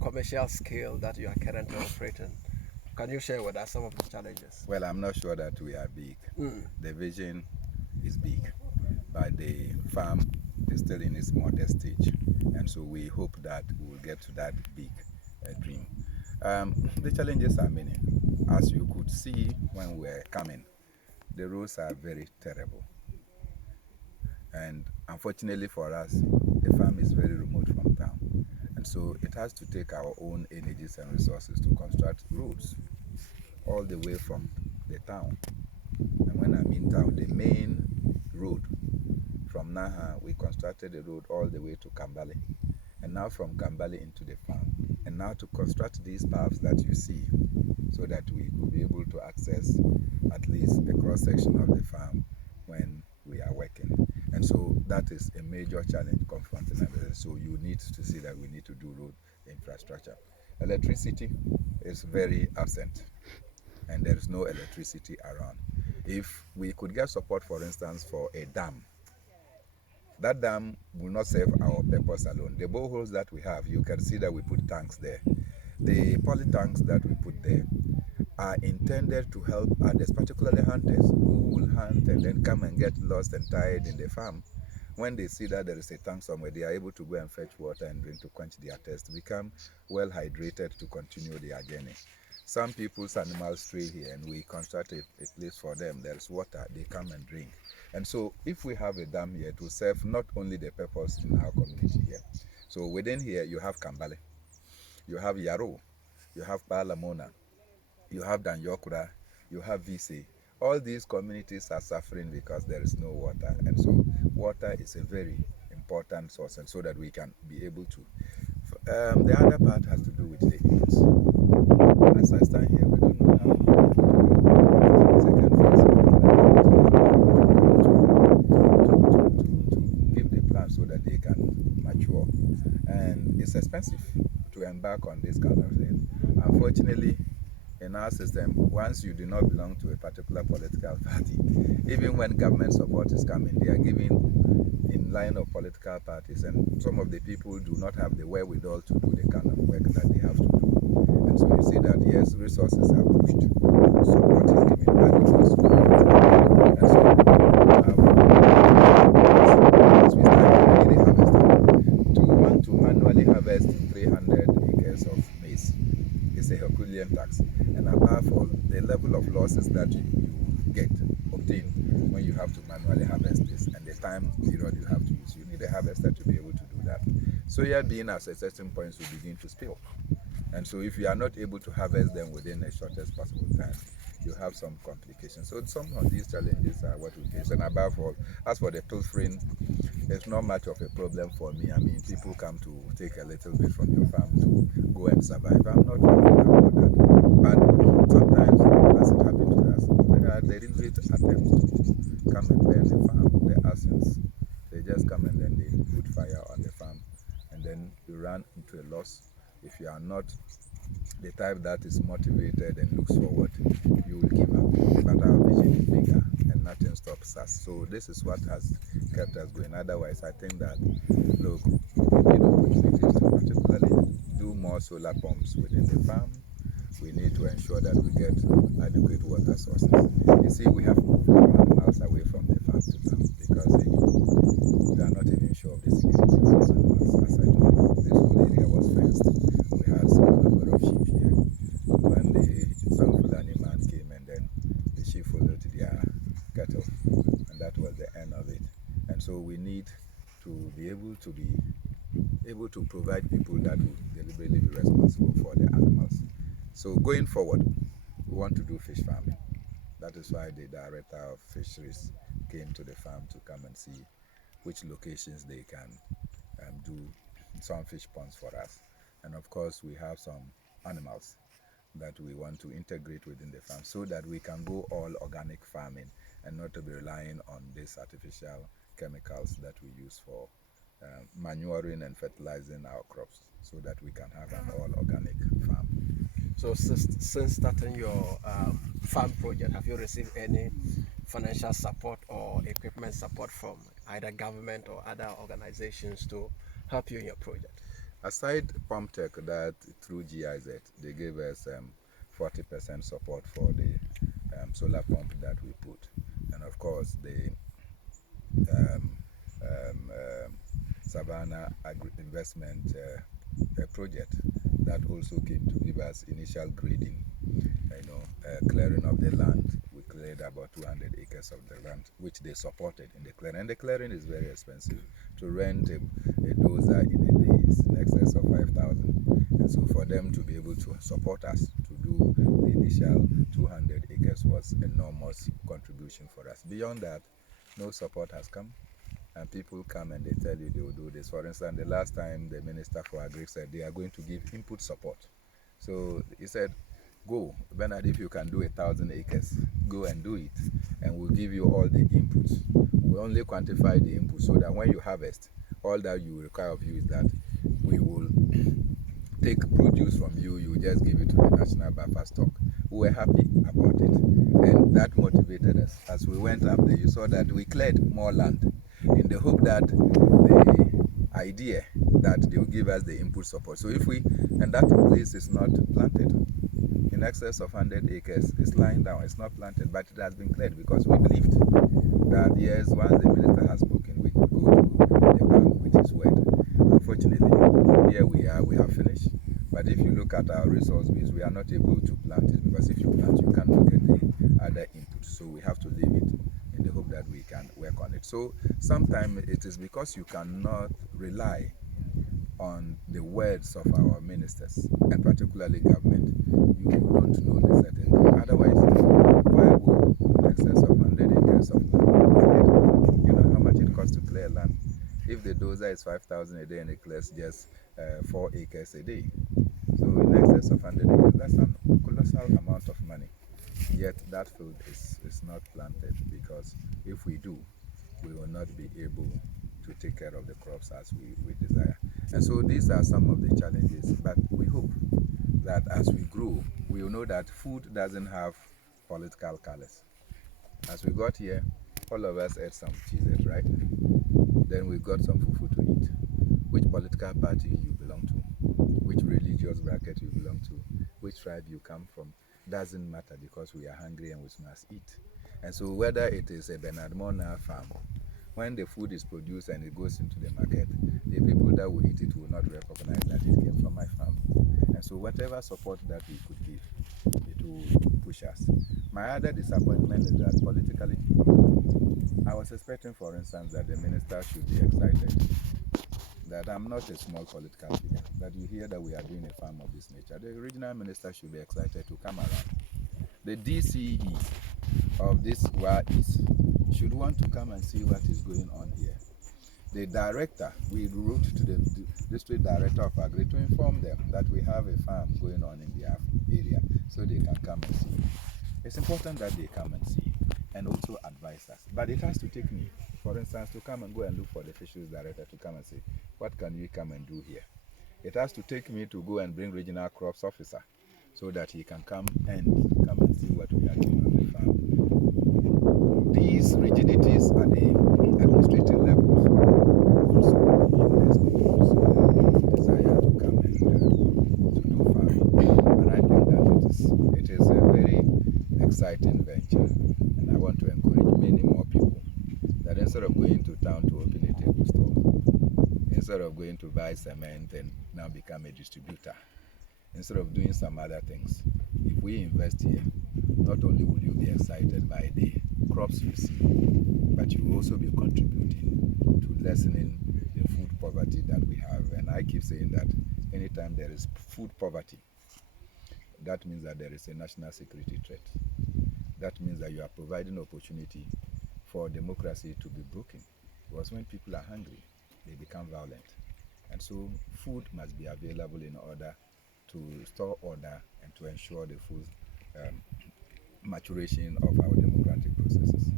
commercial scale that you are currently operating. Can you share with us some of the challenges? Well, I'm not sure that we are big. Mm. The vision is big, but the farm is still in its modest stage. And so we hope that we will get to that big dream. The challenges are many. As you could see when we were coming, the roads are very terrible. And unfortunately for us, the farm is very remote from town. And so it has to take our own energies and resources to construct roads all the way from the town. And when I mean town, the main road from Naha, we constructed a road all the way to Kambali. And now from Kambali into the farm. And now to construct these paths that you see so that we could be able to access at least a cross section of the farm when we are working. And so that is a major challenge confronting us. So you need to see that we need to do road infrastructure. Electricity is very absent, and there is no electricity around. If we could get support, for instance, for a dam, that dam will not serve our purpose alone. The boreholes that we have, you can see that we put tanks there. The poly tanks that we put there are intended to help others, particularly hunters who will hunt and then come and get lost and tired in the farm. When they see that there is a tank somewhere, they are able to go and fetch water and drink to quench their thirst, become well hydrated to continue their journey. Some people's animals stray here and we construct a place for them. There's water, they come and drink. And so if we have a dam here, to serve not only the purpose in our community here. So within here, you have Kambale, you have Yaro, you have Palamona, you have Danyokura, you have Vise. All these communities are suffering because there is no water. And so water is a very important source, and so that we can be able to. The other part has to do with the youths. As I stand here, we don't know how we will be able to do the second phase of to give the plants so that they can mature. And it's expensive to embark on this kind of thing. Unfortunately, in our system, once you do not belong to a particular political party, even when government support is coming, they are giving in line of political parties, and some of the people do not have the wherewithal to do the kind of work that they have to do. And so you see that, yes, resources are pushed, support is given, but it goes to and so as we start already harvesting, to want to manually harvest 300 acres of maize is a Herculean tax. And above all, the level of losses that you get, obtain when you have to manually harvest this, and the time period you have to use. You need a harvester to be able to do that. Soya bean at a certain point will begin to spill. And so if you are not able to harvest them within the shortest possible time, you have some complications. So some of these challenges are what we face. And above all, as for the pilfering, it's not much of a problem for me. I mean, people come to take a little bit from your farm to go and survive. I'm not worried about that. But sometimes, as it happened to us, there are deliberate attempts to come and burn the farm, the assassins. They just come and then they put fire on the farm, and then you run into a loss. If you are not the type that is motivated and looks forward, you will give up. But our vision is bigger and nothing stops us. So this is what has kept us going. Otherwise, I think that, look, we need opportunities to particularly do more solar pumps within the farm. We need to ensure that we get adequate water sources. You see, we have moved our animals away from the farm to town because we are not even sure of the security of these animals. As I told you, this whole area was fenced. We had some number of sheep here. When the some Fulani man came, and then the sheep followed their cattle, and that was the end of it. And so we need to be able to provide people that will deliberately be responsible for the animals. So going forward, we want to do fish farming. That is why the director of fisheries came to the farm to come and see which locations they can do some fish ponds for us. And of course, we have some animals that we want to integrate within the farm so that we can go all organic farming and not to be relying on these artificial chemicals that we use for manuring and fertilizing our crops, so that we can have an all organic farm. So since starting your farm project, have you received any financial support or equipment support from either government or other organizations to help you in your project? Aside POMTech, that through GIZ, they gave us 40% support for the solar pump that we put. And of course, the um, Savannah Investment project that also came to give us initial grading, clearing of the land. We cleared about 200 acres of the land, which they supported in the clearing. And the clearing is very expensive. To rent a dozer in a day is in excess of 5,000. And so for them to be able to support us to do the initial 200 acres was enormous contribution for us. Beyond that, no support has come. And people come and they tell you they will do this. For instance, the last time the Minister for Agri said they are going to give input support. So he said, go, Bernard, if you can do 1,000 acres, go and do it, and we'll give you all the inputs. We only quantify the inputs so that when you harvest, all that you require of you is that we will take produce from you, you just give it to the national buffer stock. We were happy about it, and that motivated us. As we went up there, you saw that we cleared more land in the hope that the idea that they will give us the input support. So if we, and that place is not planted, in excess of 100 acres, it's lying down, it's not planted, but it has been cleared because we believed that yes, once the minister has spoken, we could go to the bank with his word. Unfortunately, here we are, we have finished. But if you look at our resource base, we are not able to plant it because if you plant, you cannot get the other inputs. So we have to leave it in the hope that we can work on it. So sometimes it is because you cannot rely on the words of our ministers, and particularly government, you don't know the certain thing. Otherwise, why would in excess of 100 acres of land be cleared? You know how much it costs to clear land? If the dozer is 5,000 a day and it clears just 4 acres a day, so in excess of 100 acres, that's a colossal amount of money. Yet that field is not planted because if we do, we will not be able to take care of the crops as we desire. And so these are some of the challenges, but we hope that as we grow, we will know that food doesn't have political colors. As we got here, all of us ate some cheeses, right? Then we got some fufu to eat. Which political party you belong to, which religious bracket you belong to, which tribe you come from, doesn't matter because we are hungry and we must eat. And so whether it is a Bernard Mornah farm, when the food is produced and it goes into the market, the people that will eat it will not recognize that it came from my farm. And so whatever support that we could give, it will push us. My other disappointment is that politically, I was expecting, for instance, that the minister should be excited that I'm not a small political figure, that you hear that we are doing a farm of this nature. The regional minister should be excited to come around. The DCE of this WA East should want to come and see what is going on here. The director, we wrote to the district director of Agri to inform them that we have a farm going on in their area so they can come and see. It's important that they come and see and also advise us. But it has to take me, for instance, to come and go and look for the fisheries director to come and say, what can we come and do here? It has to take me to go and bring regional crops officer so that he can come and see what we are doing on the farm. These rigidities at the administrative levels also hinders people's desire to come and to do farming. And I think that it is a very exciting venture, and I want to encourage many more people that instead of going to town to open a table store, instead of going to buy cement and now become a distributor, instead of doing some other things, if we invest here, not only will you be excited by the crops you see, but you will also be contributing to lessening the food poverty that we have. And I keep saying that anytime there is food poverty, that means that there is a national security threat. That means that you are providing opportunity for democracy to be broken. Because when people are hungry, they become violent. And so food must be available in order to restore order and to ensure the full maturation of our democratic processes.